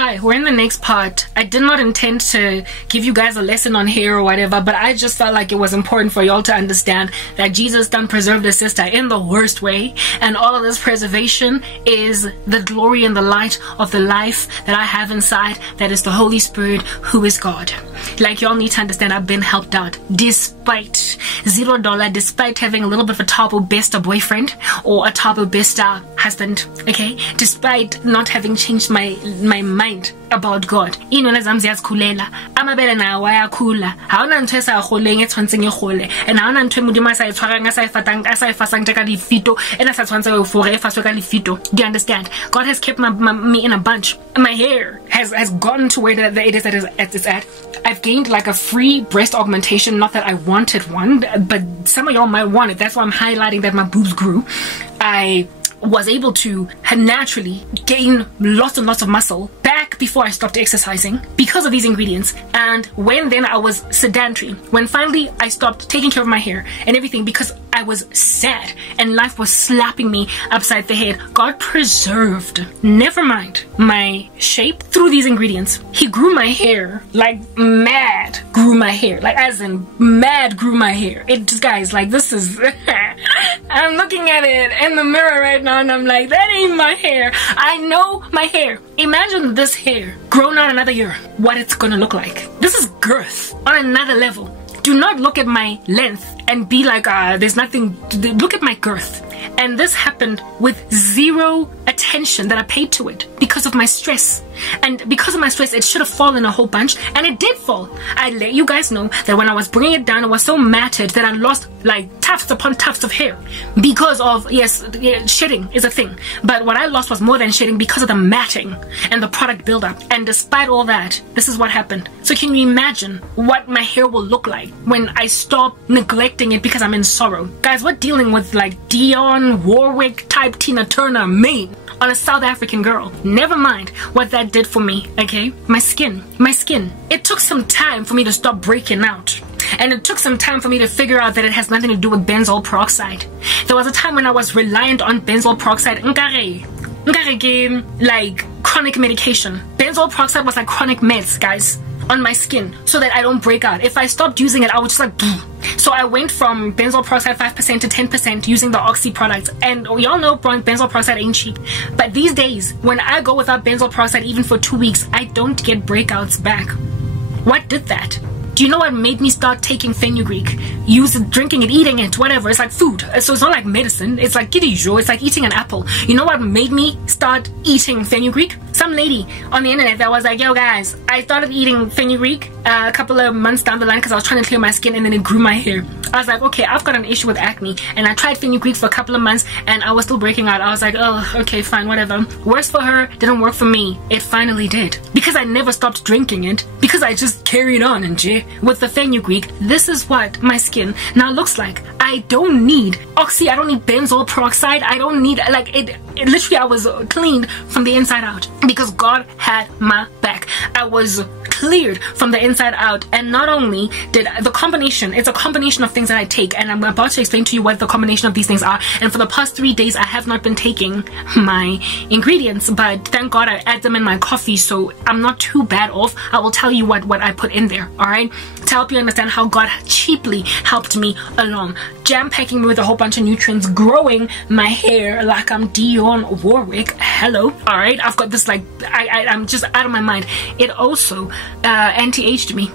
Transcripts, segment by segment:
Hi, we're in the next part. I did not intend to give you guys a lesson on hair or whatever, but I just felt like it was important for y'all to understand that Jesus done preserved his sister in the worst way, and all of this preservation is the glory and the light of the life that I have inside, that is the Holy Spirit, who is God. Like, y'all need to understand, I've been helped out despite $0, despite having a little bit of a Thabo Bester boyfriend or a Thabo Bester husband, okay? Despite not having changed my mind about God. And do you understand? God has kept me in a bunch. My hair has gotten to where it is at. I've gained like a free breast augmentation. Not that I wanted one, but some of y'all might want it. That's why I'm highlighting that my boobs grew. I was able to naturally gain lots and lots of muscle back before I stopped exercising because of these ingredients. And when then I was sedentary, when finally I stopped taking care of my hair and everything because I was sad and life was slapping me upside the head, God preserved, never mind my shape, through these ingredients. He grew my hair like mad, grew my hair, like as in mad grew my hair. It just, guys, like, this is I'm looking at it in the mirror right now and I'm like, that ain't my hair. I know my hair. Imagine this hair grown out another year, what it's gonna look like. This is girth on another level. Do not look at my length and be like, there's nothing. Look at my girth. And this happened with zero attention that I paid to it because of my stress. And because of my stress, it should have fallen a whole bunch, and it did fall. I let you guys know that when I was bringing it down, it was so matted that I lost like tufts upon tufts of hair because of, yes, shedding is a thing. But what I lost was more than shedding because of the matting and the product buildup. And despite all that, this is what happened. So can you imagine what my hair will look like when I stop neglecting it because I'm in sorrow? Guys, we're dealing with like Dionne Warwick type Tina Turner mane on a South African girl. Never mind what that did for me, okay? My skin. It took some time for me to stop breaking out. And it took some time for me to figure out that it has nothing to do with benzoyl peroxide. There was a time when I was reliant on benzoyl peroxide. Nkare game, like chronic medication. Benzoyl peroxide was like chronic meds, guys, on my skin so that I don't break out. If I stopped using it, I would just like so I went from benzoyl peroxide 5% to 10% using the Oxy products. And we all know benzoyl peroxide ain't cheap. But these days, when I go without benzoyl peroxide even for 2 weeks, I don't get breakouts back. What did that? Do you know what made me start taking fenugreek? Drinking it, eating it, whatever. It's like food. So it's not like medicine. It's like kirijo. It's like eating an apple. You know what made me start eating fenugreek? Some lady on the internet that was like, yo guys, I started eating fenugreek a couple of months down the line because I was trying to clear my skin and then it grew my hair. I was like, okay, I've got an issue with acne. And I tried fenugreek for a couple of months and I was still breaking out. I was like, oh, okay, fine, whatever. Works for her, didn't work for me. It finally did. Because I never stopped drinking it. Because I just carried on and with the fenugreek. This is what my skin now looks like. I don't need Oxy. I don't need benzoyl peroxide. I don't need, like, it literally, I was cleaned from the inside out because God had my back. I was cleared from the inside out. And not only did the combination, it's a combination of things that I take, and I'm about to explain to you what the combination of these things are. And for the past 3 days I have not been taking my ingredients, but thank God I add them in my coffee, so I'm not too bad off. I will tell you what I put in there, alright, to help you understand how God cheaply helped me along, jam packing me with a whole bunch of nutrients, growing my hair like I'm Dionne Warwick. Hello. Alright, I've got this, like, I'm just out of my mind. It also anti-aged me.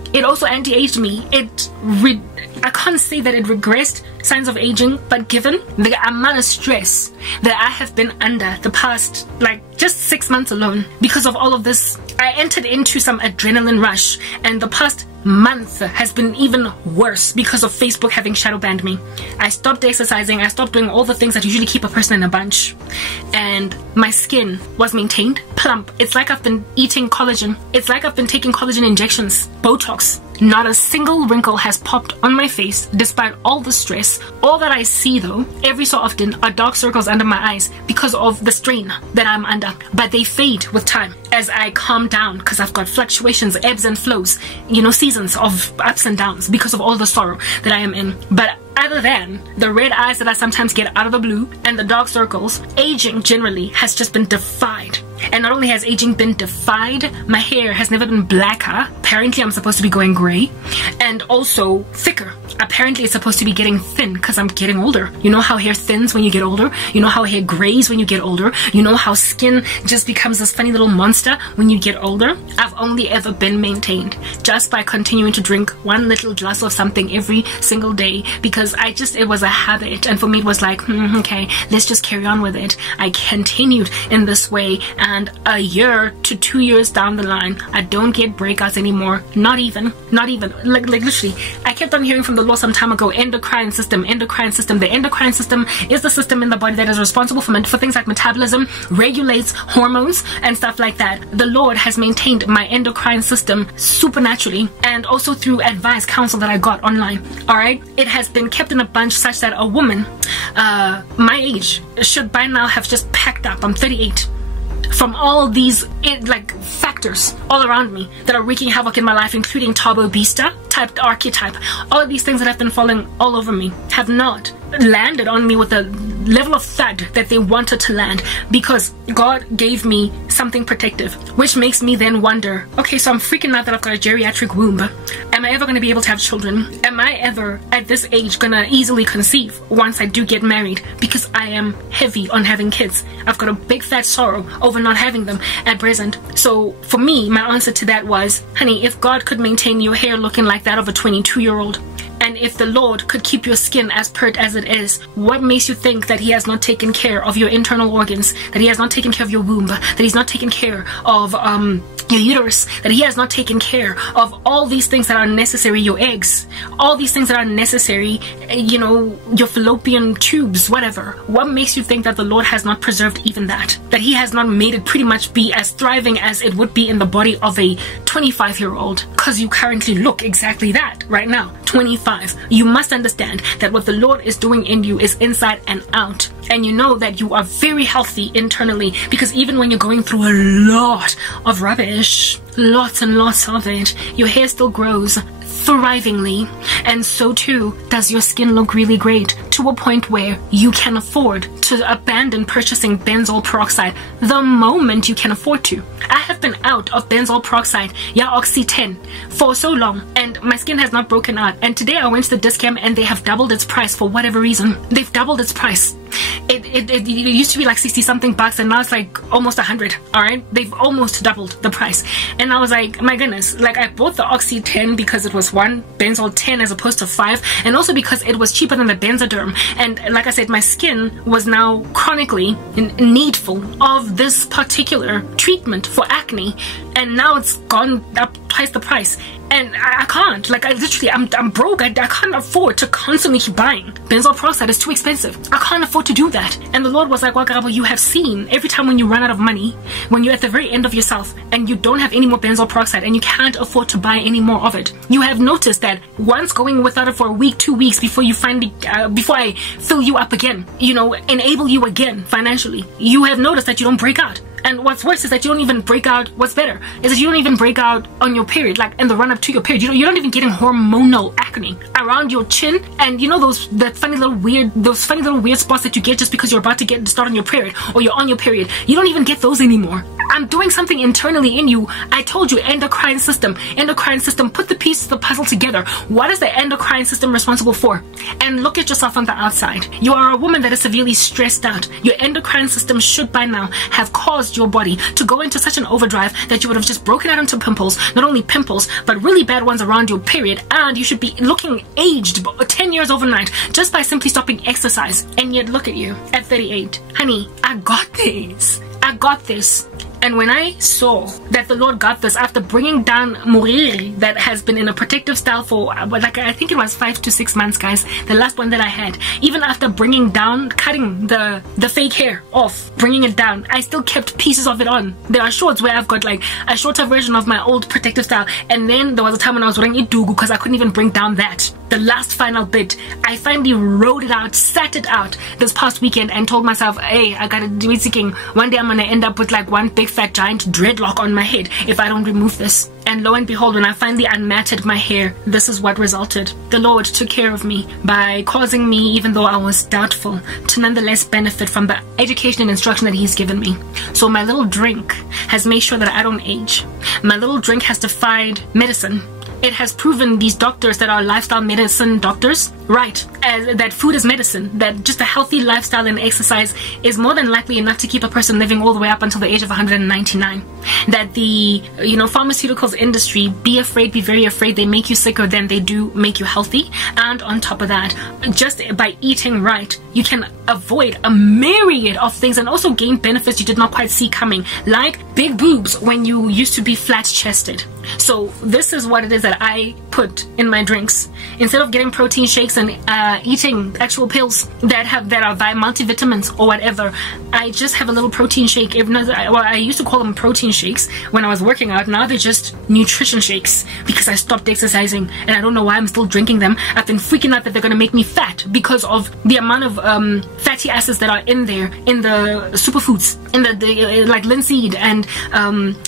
I can't say that it regressed signs of aging, but given the amount of stress that I have been under the past, like, just 6 months alone, because of all of this, I entered into some adrenaline rush, and the past month has been even worse because of Facebook having shadow banned me. I stopped exercising, I stopped doing all the things that usually keep a person in a bunch, and my skin was maintained plump. It's like I've been eating collagen. It's like I've been taking collagen injections, Botox. Not a single wrinkle has popped on my face despite all the stress. All that I see though, every so often, are dark circles under my eyes because of the strain that I'm under. But they fade with time as I calm down because I've got fluctuations, ebbs and flows, you know, seasons of ups and downs because of all the sorrow that I am in. But other than the red eyes that I sometimes get out of the blue and the dark circles, aging generally has just been defied. And not only has aging been defied, my hair has never been blacker. Apparently I'm supposed to be going gray. And also thicker. Apparently it's supposed to be getting thin because I'm getting older. You know how hair thins when you get older? You know how hair grays when you get older? You know how skin just becomes this funny little monster when you get older? I've only ever been maintained just by continuing to drink one little glass of something every single day, because it was a habit, and for me it was like, okay, let's just carry on with it. I continued in this way, and a year to 2 years down the line, I don't get breakouts anymore. Not even like literally. I kept on hearing from the Lord some time ago, endocrine system. The endocrine system is the system in the body that is responsible for things like metabolism, regulates hormones and stuff like that. The Lord has maintained my endocrine system supernaturally, and also through advice, counsel that I got online. Alright, it has been kept in a bunch such that a woman my age should by now have just packed up. I'm 38. From all these factors all around me that are wreaking havoc in my life, including Tabo Bista type archetype, all of these things that have been falling all over me have not landed on me with the level of thud that they wanted to land, because God gave me something protective, which makes me then wonder, okay, so I'm freaking out that I've got a geriatric womb. Am I ever going to be able to have children? Am I ever at this age going to easily conceive once I do get married? Because I am heavy on having kids. I've got a big fat sorrow over not having them at present. So for me, my answer to that was, honey, if God could maintain your hair looking like that of a 22-year-old, and if the Lord could keep your skin as pert as it is, what makes you think that He has not taken care of your internal organs, that He has not taken care of your womb, that He's not taken care of your uterus, that He has not taken care of all these things that are necessary, your eggs, all these things that are necessary, your fallopian tubes, whatever? What makes you think that the Lord has not preserved even that? That He has not made it pretty much be as thriving as it would be in the body of a 25-year-old? Because you currently look exactly that right now, 25. You must understand that what the Lord is doing in you is inside and out. And you know that you are very healthy internally, because even when you're going through a lot of rubbish, lots and lots of it, your hair still grows thrivingly, and so too does your skin look really great, to a point where you can afford to abandon purchasing benzoyl peroxide the moment you can afford to. I have been out of benzoyl peroxide, Oxy 10, for so long, and my skin has not broken out. And today I went to the Dis-Chem and they have doubled its price for whatever reason. They've doubled its price. It used to be like 60 something bucks, and now it's like almost 100. Alright, they've almost doubled the price. And I was like, my goodness, like I bought the Oxy 10 because it was one benzoyl 10 as opposed to 5, and also because it was cheaper than the Benzoderm. And like I said, my skin was now chronically needful of this particular treatment for acne, and now it's gone up twice the price. And I can't, like, I'm broke. I can't afford to constantly keep buying benzoyl peroxide. It's too expensive. I can't afford to do that. And the Lord was like, well, Karabo, you have seen every time when you run out of money, when you're at the very end of yourself and you don't have any more benzoyl peroxide and you can't afford to buy any more of it, you have noticed that once going without it for a week, 2 weeks, before you finally, before I fill you up again, enable you again financially, you have noticed that you don't break out. And what's worse is that you don't even break out. What's better is that you don't even break out on your period, like in the run up to your period. You're not even getting hormonal acne around your chin, and those funny little weird spots that you get just because you're about to start on your period or you're on your period. You don't even get those anymore. I'm doing something internally in you. I told you, endocrine system. Put the pieces of the puzzle together. What is the endocrine system responsible for? And look at yourself on the outside. You are a woman that is severely stressed out. Your endocrine system should by now have caused your body to go into such an overdrive that you would have just broken out into pimples. Not only pimples, but really bad ones around your period. And you should be looking aged 10 years overnight just by simply stopping exercise. And yet look at you at 38. Honey, I got this. I got this. And when I saw that the Lord got this after bringing down Muriri, that has been in a protective style for I think it was 5 to 6 months, guys, the last one that I had, even after cutting the fake hair off, bringing it down, I still kept pieces of it on. There are shorts where I've got like a shorter version of my old protective style, and then there was a time when I was wearing Idugu because I couldn't even bring down that. The last final bit, I finally rode it out, sat it out this past weekend, and told myself, hey, I gotta do it. One day I'm gonna end up with like one big fat giant dreadlock on my head if I don't remove this. And lo and behold, when I finally unmatted my hair, this is what resulted. The Lord took care of me by causing me, even though I was doubtful, to nonetheless benefit from the education and instruction that He's given me. So my little drink has made sure that I don't age. My little drink has defied medicine. It has proven these doctors that are lifestyle medicine doctors right, that food is medicine, that just a healthy lifestyle and exercise is more than likely enough to keep a person living all the way up until the age of 199. That the pharmaceuticals industry, be very afraid, they make you sicker than they do make you healthy. And on top of that, just by eating right, you can avoid a myriad of things and also gain benefits you did not quite see coming, like big boobs when you used to be flat-chested. So this is what it is that I put in my drinks. Instead of getting protein shakes and eating actual pills that are via multivitamins or whatever, I just have a little protein shake. I used to call them protein shakes when I was working out. Now they're just nutrition shakes because I stopped exercising, and I don't know why I'm still drinking them. I've been freaking out that they're going to make me fat because of the amount of fatty acids that are in there, in the superfoods, in the like linseed and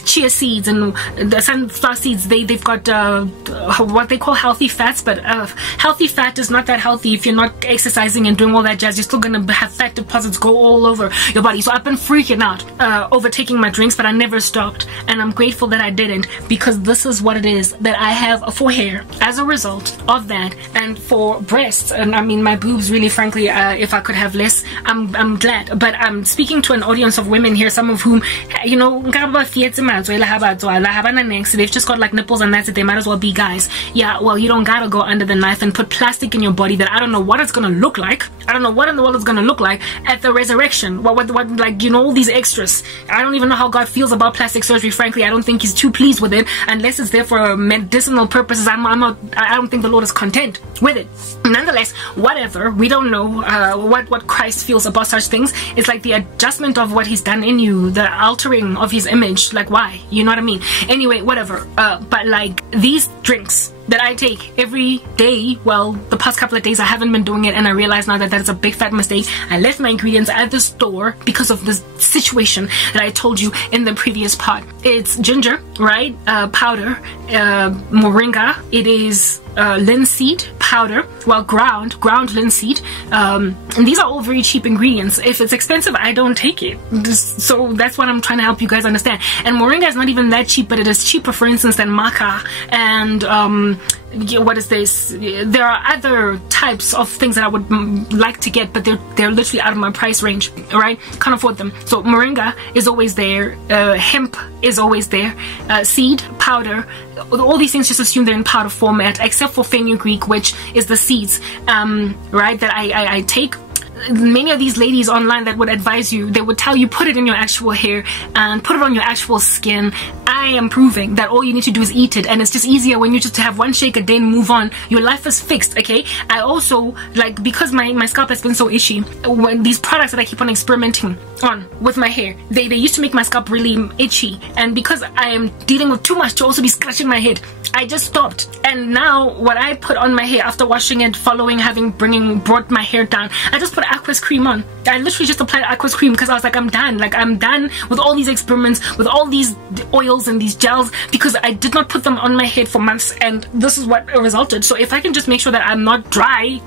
chia seeds and the sunflower seeds. They've got what they call healthy fats, but healthy fat is not that healthy if you're not exercising and doing all that jazz. You're still gonna have fat deposits go all over your body. So I've been freaking out over taking my drinks, but I never stopped, and I'm grateful that I didn't, because this is what it is that I have for hair as a result of that. And for breasts, and I mean my boobs, really frankly, if I could have less, I'm glad. But I'm speaking to an audience of women here, some of whom, you know, they've just got like nipples and that's it. They might as well be guys. Yeah, well, you don't gotta go under the knife and put plastic in your body that I don't know what it's gonna look like. I don't know what in the world it's gonna look like at the resurrection. What like, you know, all these extras. I don't even know how God feels about plastic surgery. Frankly, I don't think He's too pleased with it unless it's there for medicinal purposes. I don't think the Lord is content with it. Nonetheless, whatever. We don't know what Christ feels about such things. It's like the adjustment of what He's done in you, the altering of His image. Like, why? You know what I mean? Anyway, whatever. But like these drinks that I take every day, well, the past couple of days I haven't been doing it, and I realize now that that is a big fat mistake. I left my ingredients at the store because of this situation that I told you in the previous part. It's ginger, right? Powder, moringa. It is linseed powder, well, ground linseed, and these are all very cheap ingredients. If it's expensive, I don't take it. So that's what I'm trying to help you guys understand. And moringa is not even that cheap, but it is cheaper, for instance, than maca and what is this? There are other types of things that I would like to get, but they're literally out of my price range. Right? Can't afford them. So moringa is always there. Hemp is always there. Seed powder. All these things, just assume they're in powder format, except for fenugreek, which is the seeds, right? That I take. Many of these ladies online that would advise you, they would tell you put it in your actual hair and put it on your actual skin. I am proving that all you need to do is eat it, and it's just easier when you just have one shake a day and move on. Your life is fixed. Okay, I also, like, because my scalp has been so itchy, when these products that I keep on experimenting on with my hair, they used to make my scalp really itchy, and because I am dealing with too much to also be scratching my head, I just stopped. And now what I put on my hair after washing it, following having brought my hair down, I just put Aqueous cream on. I literally just applied Aqueous cream because I was like, I'm done. Like, I'm done with all these experiments, with all these oils and these gels, because I did not put them on my head for months, and this is what resulted. So if I can just make sure that I'm not dry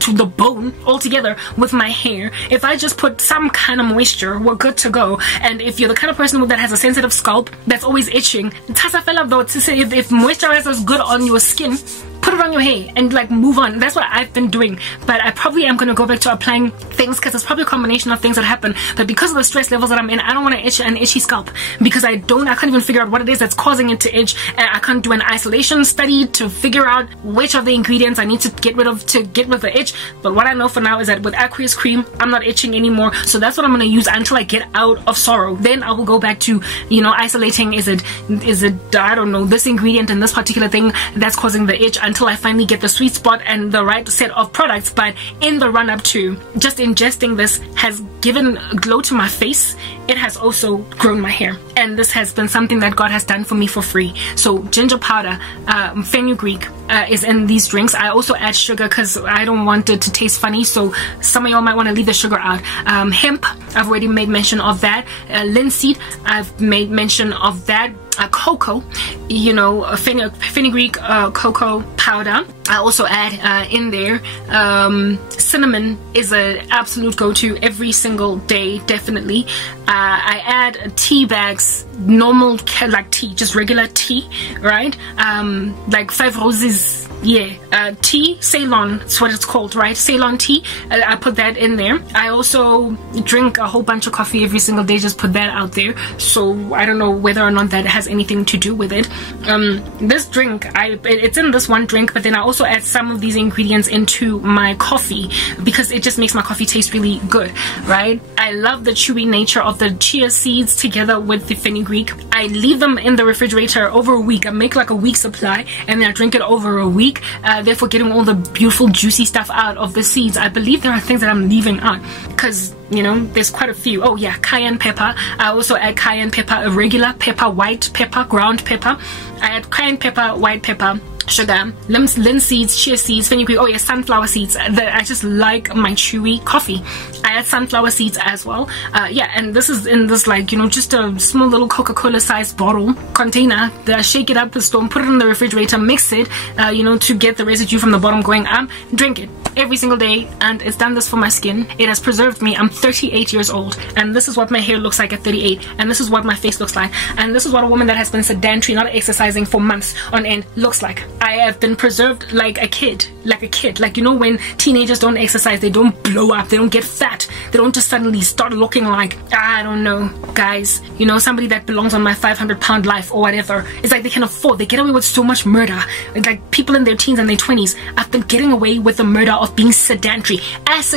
to the bone altogether with my hair, if I just put some kind of moisture, we're good to go. And if you're the kind of person that has a sensitive scalp that's always itching, if moisturizer is good on your skin, put it on your hair and like move on. That's what I've been doing. But I probably am going to go back to applying things, because it's probably a combination of things that happen. But because of the stress levels that I'm in, I don't want to itch an itchy scalp, because I can't even figure out what it is that's causing it to itch. And I can't do an isolation study to figure out which of the ingredients I need to get rid of to get rid of the itch. But what I know for now is that with Aqueous cream, I'm not itching anymore. So that's what I'm going to use until I get out of sorrow. Then I will go back to, you know, isolating. Is it I don't know, this ingredient and this particular thing that's causing the itch, until I finally get the sweet spot and the right set of products. But in the run-up to just ingesting this has given a glow to my face. It has also grown my hair, and this has been something that God has done for me for free. So ginger powder, fenugreek is in these drinks. I also add sugar because I don't want it to taste funny, so some of y'all might want to leave the sugar out. Hemp, I've already made mention of that. Linseed, I've made mention of that. cocoa, you know, fenugreek cocoa powder. I also add in there cinnamon is an absolute go-to every single day, definitely. I add tea bags, normal like tea, just regular tea, right? Like 5 Roses, yeah, tea, Ceylon, that's what it's called, right? Ceylon tea. I put that in there. I also drink a whole bunch of coffee every single day, just put that out there. So I don't know whether or not that has anything to do with it. This drink, it's in this one drink, but then I also add some of these ingredients into my coffee because it just makes my coffee taste really good, right? I love the chewy nature of the chia seeds together with the fenugreek. I leave them in the refrigerator over a week. I make like a week supply and then I drink it over a week, therefore getting all the beautiful juicy stuff out of the seeds. I believe there are things that I'm leaving out because, you know, there's quite a few. Oh yeah, cayenne pepper. I also add cayenne pepper, a regular pepper, white pepper, ground pepper. I add cayenne pepper, white pepper, sugar, linseeds, chia seeds, fenugreek. Oh yeah, sunflower seeds. I just like my chewy coffee. I add sunflower seeds as well. Yeah, and this is in this, like, you know, just a small little Coca-Cola sized bottle container. Shake it up a storm, put it in the refrigerator, mix it, you know, to get the residue from the bottom going up. Drink it every single day, and it's done this for my skin. It has preserved me. I'm 38 years old, and this is what my hair looks like at 38, and this is what my face looks like, and this is what a woman that has been sedentary, not exercising for months on end, looks like. I have been preserved like a kid. Like, you know, when teenagers don't exercise, they don't blow up, they don't get fat, they don't just suddenly start looking like, I don't know, guys, you know, somebody that belongs on my 500-pound life or whatever. It's like they can afford, they get away with so much murder. Like people in their teens and their 20s have been getting away with the murder of being sedentary as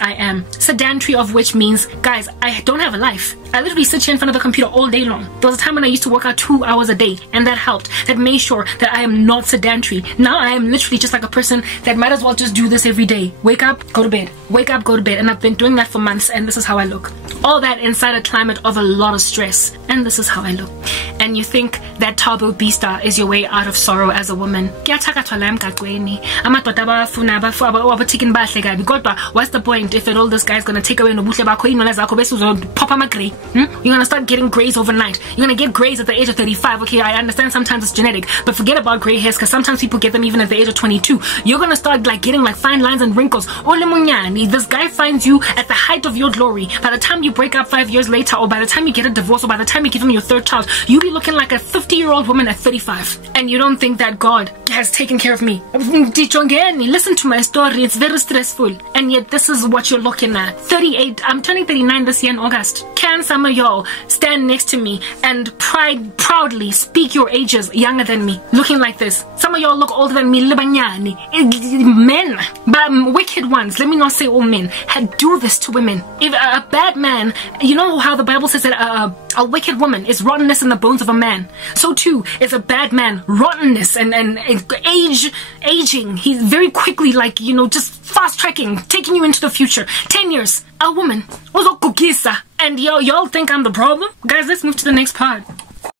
I am. Sedentary, of which means, guys, I don't have a life. I literally sit here in front of the computer all day long. There was a time when I used to work out 2 hours a day, and that helped. That made sure that I am not sedentary. Now I am literally just like a person that might as well just do this every day. Wake up, go to bed. Wake up, go to bed. And I've been doing that for months, and this is how I look. All that inside a climate of a lot of stress, and this is how I look. And you think that Thabo Bista is your way out of sorrow as a woman? What's the point if all this guy's gonna take away you're gonna start getting grays overnight. You're gonna get grays at the age of 35. Okay, I understand sometimes it's genetic, but forget about gray hairs, because sometimes people get them even at the age of 22. You're gonna start like getting like fine lines and wrinkles. This guy finds you at the height of your glory. By the time you break up 5 years later, or by the time you get a divorce, or by the time you give him your 3rd child, you'll be looking like a 50-year-old woman at 35. And you don't think that God has taken care of me. Listen to my story, it's very stressful. And yet this is what you're looking at. 38, I'm turning 39 this year in August. Can some of y'all stand next to me and proudly speak your ages younger than me, looking like this? Some of y'all look older than me. Men, but wicked ones, let me not say all men, do this to women. If a bad man, you know how the Bible says that a wicked woman is rottenness in the bones of a man, so too is a bad man rottenness and aging. He's very quickly, like, you know, just fast tracking, taking you into the future. 10 years, a woman, and y'all think I'm the problem? Guys, let's move to the next part.